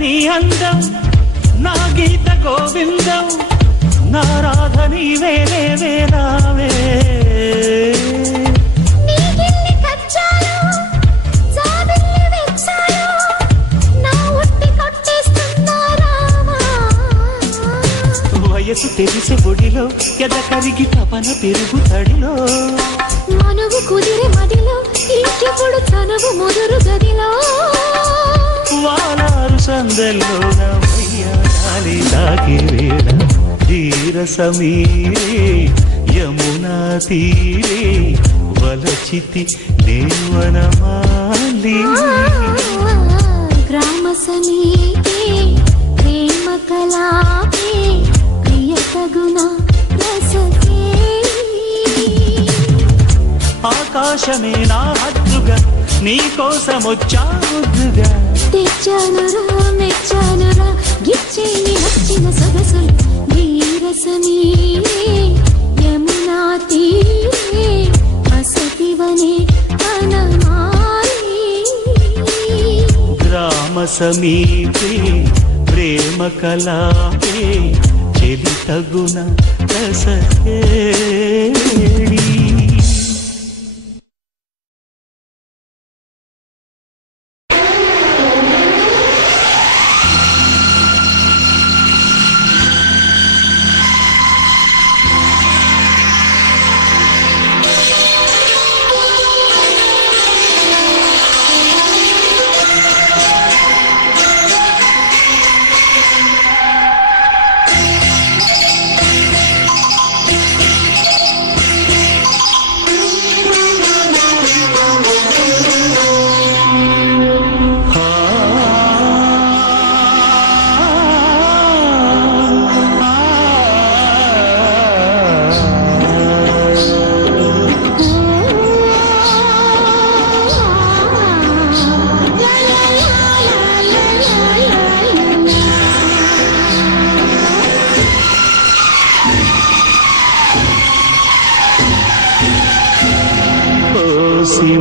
నీ అందం నా గీత గోవిందం నా రాధ నీవే లేవే రావే వయసు తెలిసే ఒడిలో ఎద కరిగి తపన పెరుగు తడిలో మనువు కుదిరే మదిలో ఇంకెప్పుడు తనవు మొదరు గదిలో వాలారు సందల్లో నయ్యాలి దాకి వేళ ధీర సమీరే యమునా తీరే వలచితి దేవనమాలి గ్రామ సమీపే ప్రేమ కలాపే ప్రియతగుణ రసతే ఆకాశమే నా హద్దుగా నీ కోసమొచ్చా ముద్దుగా తెచ్చానురా మెచ్చానురా గిచ్చేని నచ్చిన సొగసులు ధీరసమీరే యమునా తీరే వసతివనే వనమాలి గ్రామ సమీపే ప్రేమ కలాపే చెలితగుణ రసకేళి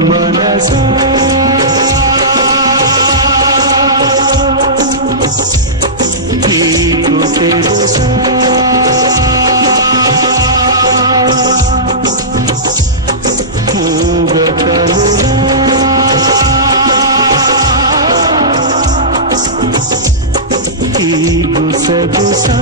మనసా నీకు తెలుసా మూగకలులా ఈ గుసగుసా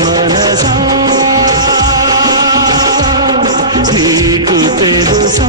మనసా నీకు తెలుసా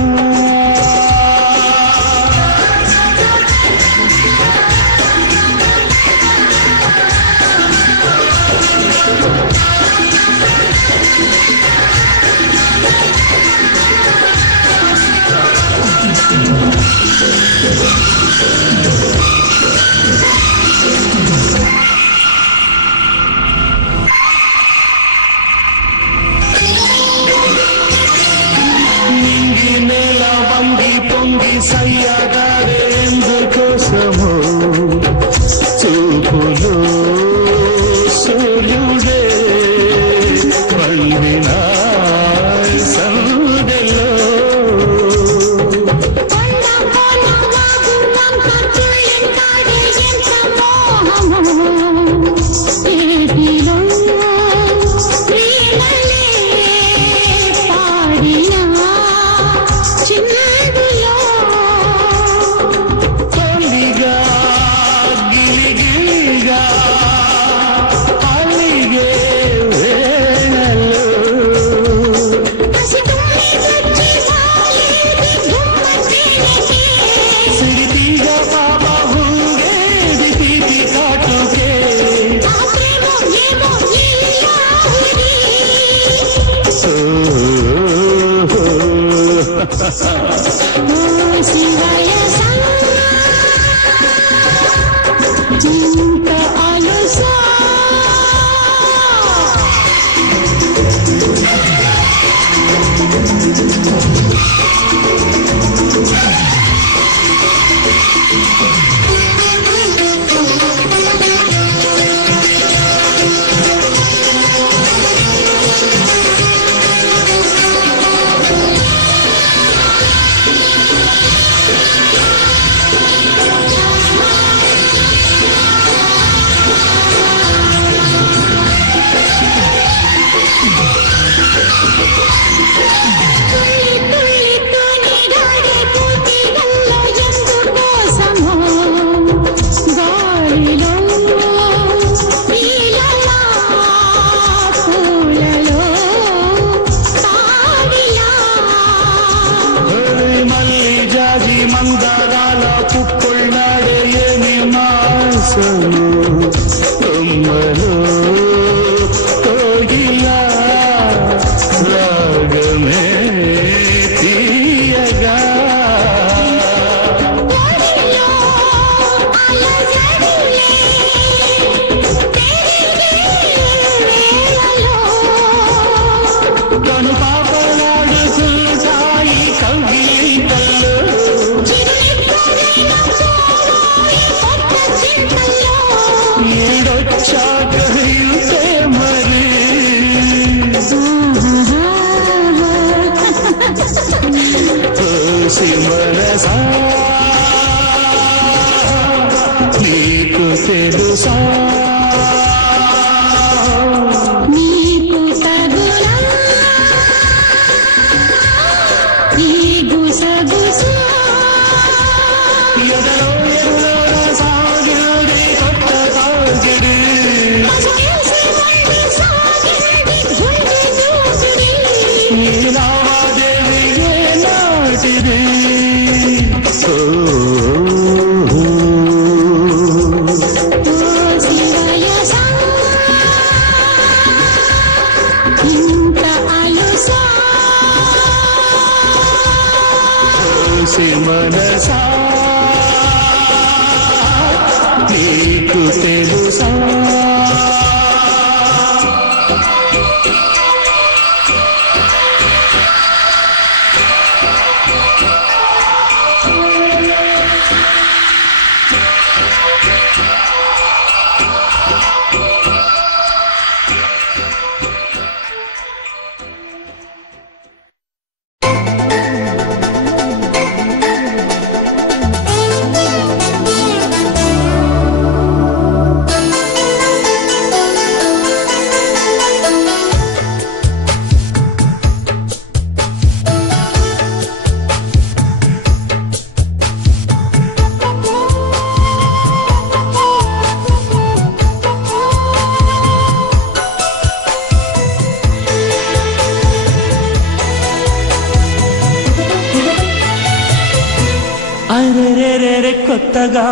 సయ్యగారే ఎందుకోసమో చూపులో సూర్యుడే పండిన సౌదెలో మందారాల పుక్కుళ్ళాడే ఏమి మాసము కొమ్మలో కోగిలా రాగమే తీయగా కను పాపలాడు చూసాయి కవితల్లో ఈడొచ్చాక ఇంతే మరి ఓసి మనసా నీకు తెలుసా నీకు తగులా ఈ గుసగుసా ఎదలో ఎల్లో సాగిడి కొత్త సాగిడి ఈ లావాదేవి ఏ నాటిది ఇంత ఆయుసా ఓసి మనసా నీకు తెలుసా అరెరెరెరె కొత్తగా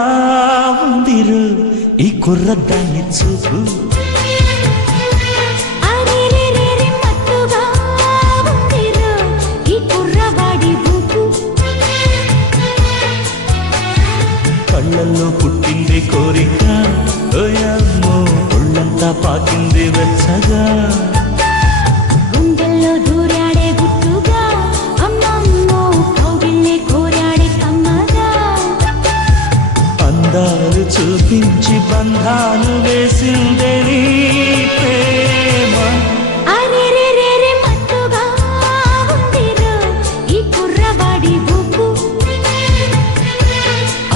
ఉందిరు ఈ కుర్రదాన్ని చూపు. అరెరెరెరె మత్తుగా ఉందిరు ఈ కుర్రవాడి బూపు. కళ్ళల్లో పుట్టింది కోరిక ఓయమ్మో ఒళ్ళంతా పాకింది వెచ్చగా. గుండెల్లో దూరాడే గుట్టుగా అమ్మమ్మో కౌగిల్లే కోరాడే కమ్మగా. అందాలు చూపించి బంధాలు వేసిందే నీ ప్రేమ. అరెరెరెరె మత్తుగా ఉందిరు ఈ కుర్రవాడి బూపు.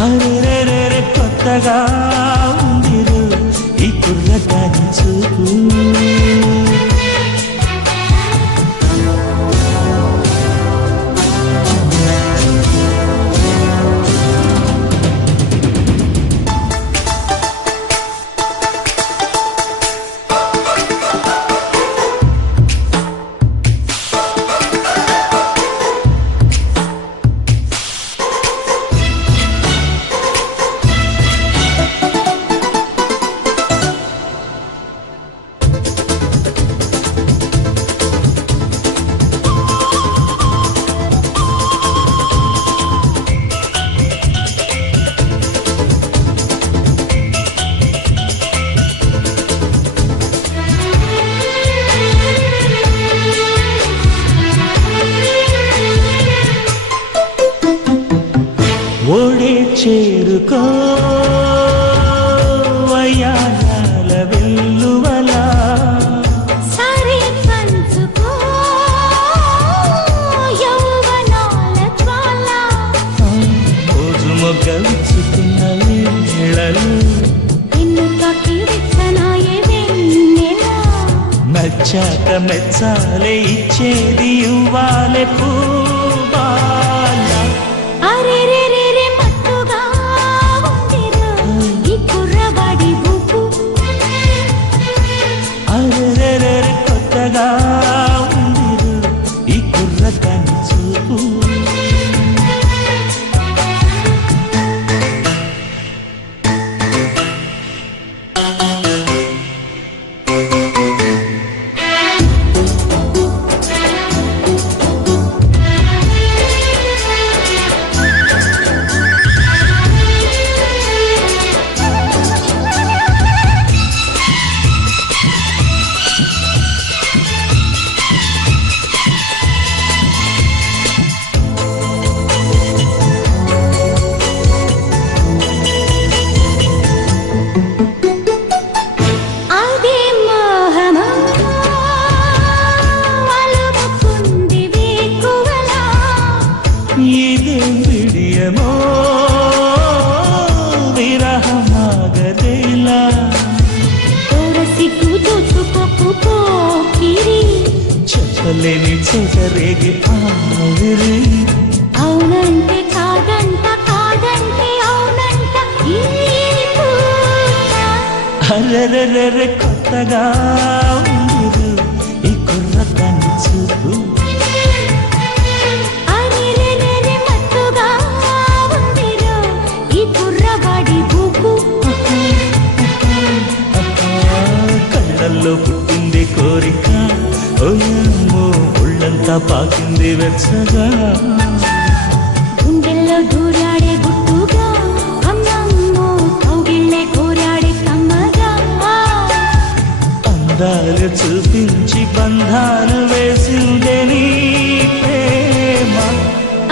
అరెరెరెరె కొత్తగా ఉందిరు ఈ కుర్రదాని చూపు. ఓడే చేరుకో వయ్యాల వెల్లువలా. సారే పంచుకో యౌవనాల జ్వాల. రోజు మొగ్గ విచ్చుకున్న వేళలు ఎన్నుకకి విత్తనాయే వెన్నెల. నచ్చాక మెచ్చాలే ఇచ్చేది ఇవ్వాలే పూబాల. అరెరెరెరె మత్తుగా ఉందిరు ఈ కుర్రవాడి బూపు. అరెరెరెరె కొత్తగా ఉందిరు ఈ కుర్రదాని చూపు. అదే మోహమా అలుముకుంది వేకువలా. ఇదేం విడియమో విరహమాగదేలా. కోరసిగ్గు చూచుకోకు పోకిరి. చెప్పలేని చెదరేగి ఆవిరి. అవునంటే కాదంట కాదంటే అవునంట ఈ పూట. అరెరెరెరె కొత్తగా ఉందిరు ఈ కుర్రదాని చూపు. అరెరెరెరె మత్తుగా ఉందిరు ఈ కుర్రవాడి బూపు. కళ్ళల్లో పుట్టింది కోరిక ఓయమ్మో ఒళ్ళంతా పాకింది వెచ్చగా. గుండెల్లో దూరాడే గుట్టుగా అమ్మమ్మో కౌగిల్లే కోరాడే కమ్మగా. అందాలు చూపించి బంధాలు వేసిందే నీ ప్రేమ.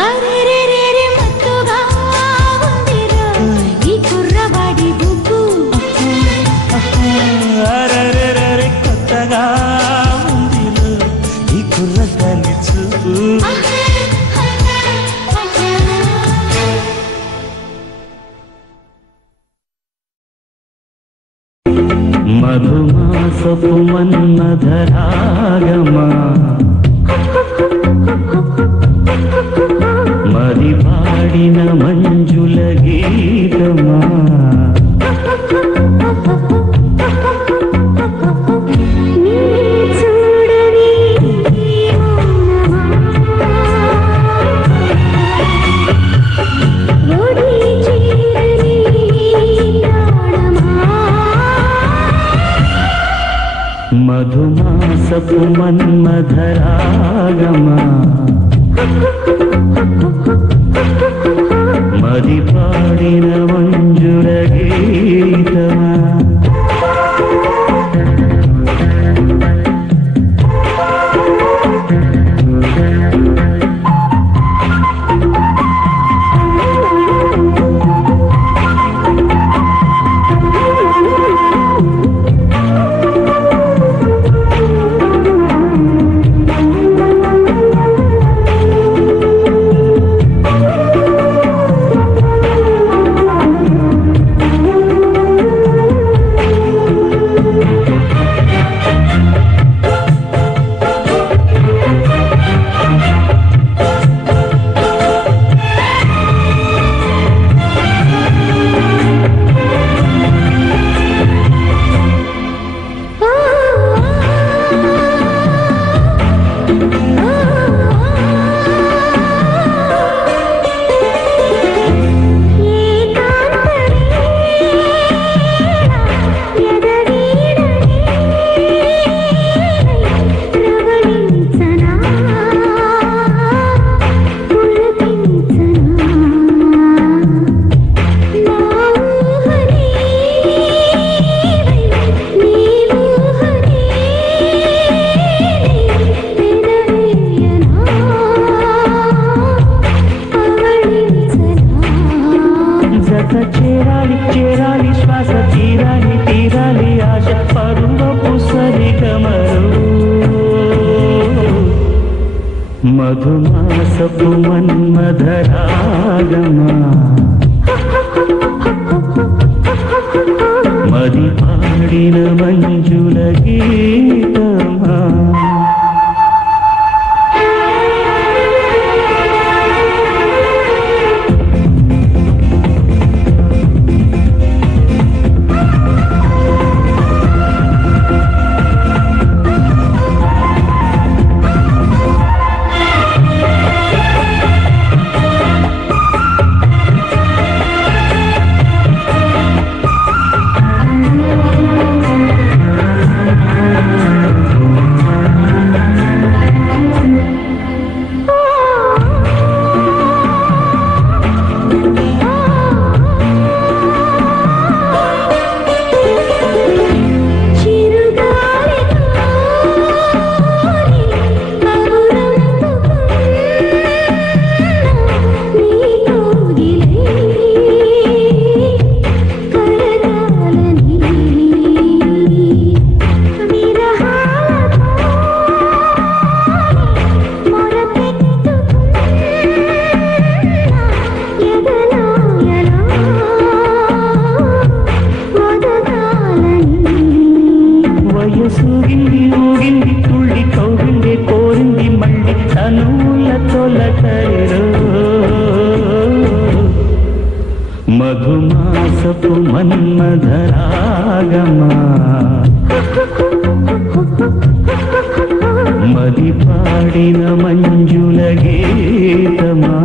అరెరెరెరె మత్తుగా ఉందిరు ఈ కుర్రవాడి బూపు. అరెరెరెరె కొత్తగా ఉందిరు ఈ కుర్రదాని చూపు. మధుమాసపు మన్మధరాగమా మరి పాడిన మంజుల గీతమా. నీ చూడని మౌనమా. ఓడి మధుమాసపు మన్మధరాగమా మది పాడిన మంజుల గీతమా మధుమాసపు మన్మధరాగమా మది పాడిన మంజుల గీతమా మధుమాసపు మన్మధరాగమా మది పాడిన మంజుల గీతమా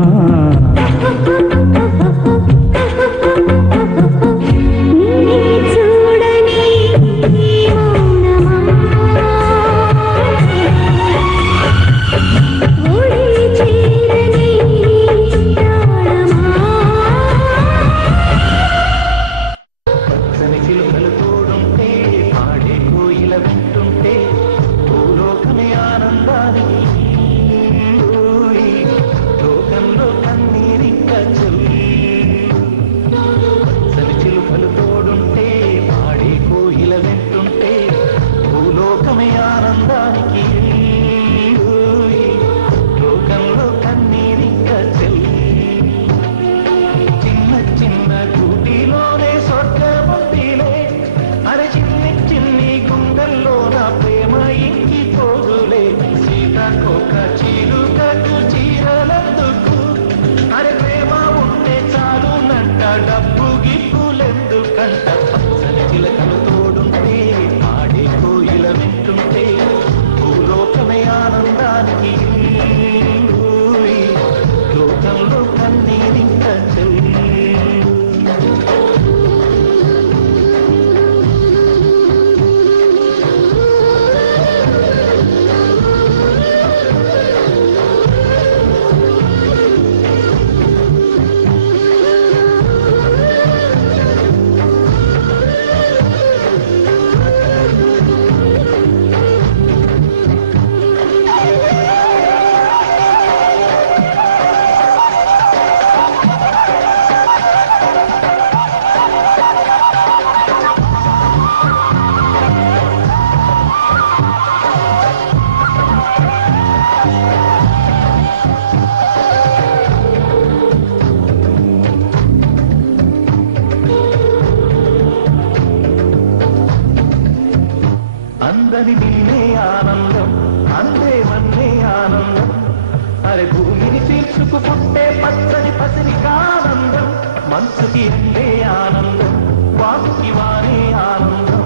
చినుకు పుట్టే పచ్చని పసిరికి ఆనందం, మనసుకి ఎండే ఆనందం, వాకి వానే ఆనందం,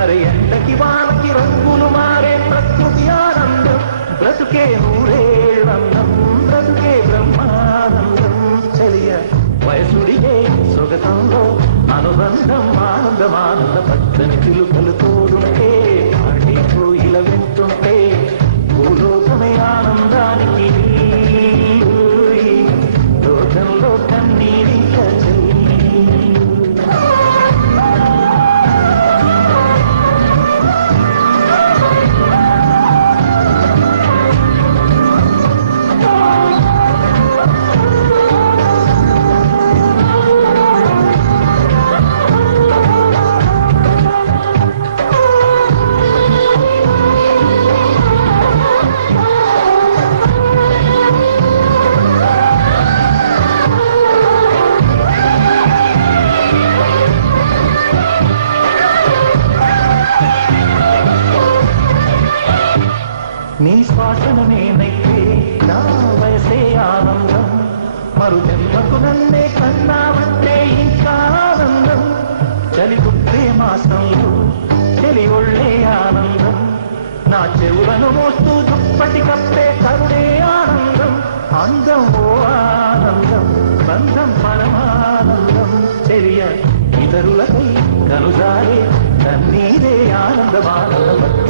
అరే ఎండకి వానకి రంగులు మారే ప్రకృతి ఆనందం, బ్రతుకే నూరేళ్ళందం, బ్రతుకే బ్రహ్మానందం. చెలియ వయసుడిగే సొగతంలో అనుబంధం, ఆనందమానంద పచ్చని చిలుకలు తోడుంటే, ఆడి కోయిల వింటుంటే భూలోకమే ఆనందానికి లోకంలో కన్నీరింక నీ శ్వాసను నేనైతే నా వయసే ఆనందం, మరు జన్మకు నన్నే కన్నావంటే ఇంకా ఆనందం, చలి పుట్టే మాసంలో చలి ఒళ్ళే ఆనందం, నా చెవులను మోస్తూ దుప్పటి కప్పే కరుడే ఆనందం, అందం ఓ ఆనందం, బంధం పరమానందం. చెలియ ఇతరులకై కనుజారే కన్నీరే ఆనందమానందం.